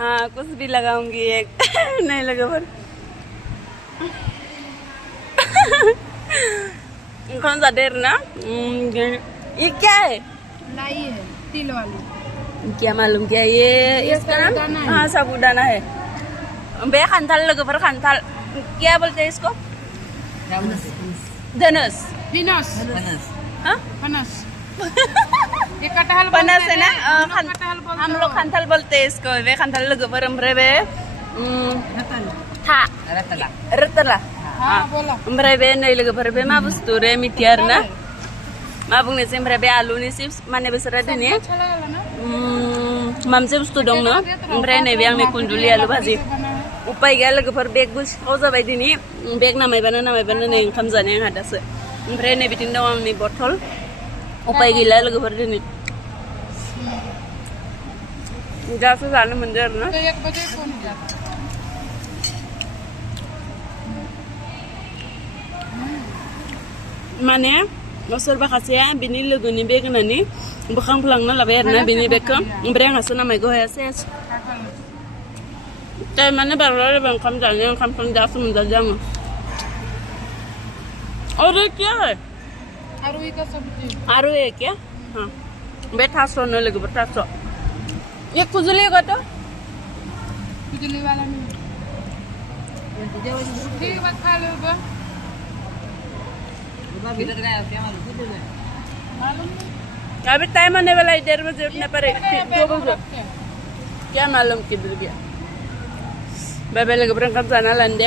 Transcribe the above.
हाँ कुछ भी लगाऊंगी एक नहीं लगा पर कौन सा देर ना ये क्या है? लाई है तिल वाली। क्या मालूम क्या ये इसका नाम? हाँ साबूदाना है। बे खानथाल लगे पर खानथाल क्या बोलते हैं इसको? धनस। फिनस। हाँ फनस। ये कटहल पनस है ना? हम लोग खान खानथाल बोलते हैं इसको। वे खानथाल लगे पर हमरे वे था रतला हाँ बोला हमरे वे नहीं लगे पर वे मा बुस्तु रे मिथियार ना मा बुंने से हमरे वे आलू नि चिप्स माने बेसरा दिने अच्छा लगा ना मामसे बुस्तु दं ना हमरे नै वे आंनि कुंडुलि आलु भाजी उपाय गैया लोगोफोर बेग बुसाव जाबाय दिनै बेग नामायबानो नै ओंखाम जानाय आंहा दासो ओमफ्राय नै बिथिं दं आंनि बथल उपाय गैला लोगोफोर दिनै दासो जानो मोनदों आरो ना तो 1 बजे फोन किया था। माने सोरबा खासेया बिनि लोगोनि बेग होननानै बोखांफ्लांना लाबाय आरो ना बिनि बेगखौ ओमफ्राय आंहासो नामायगौ हायासै माने बारलाय ओंखाम जानो ओंखामखौनो दासो मोनजादों आङो और ये क्या है? आरुई का सब्जी। आरू है क्या? हाँ बे थासो न लगे थासो ये खुजली का तो बिजली वाला नहीं ठीक है खा लो बा मालूम नहीं अभी टाइम आने वाला है 1:30 बजे उठने पर 2 बजे क्या मालूम किधर गया बेबे लगे पर कब जाना लंदे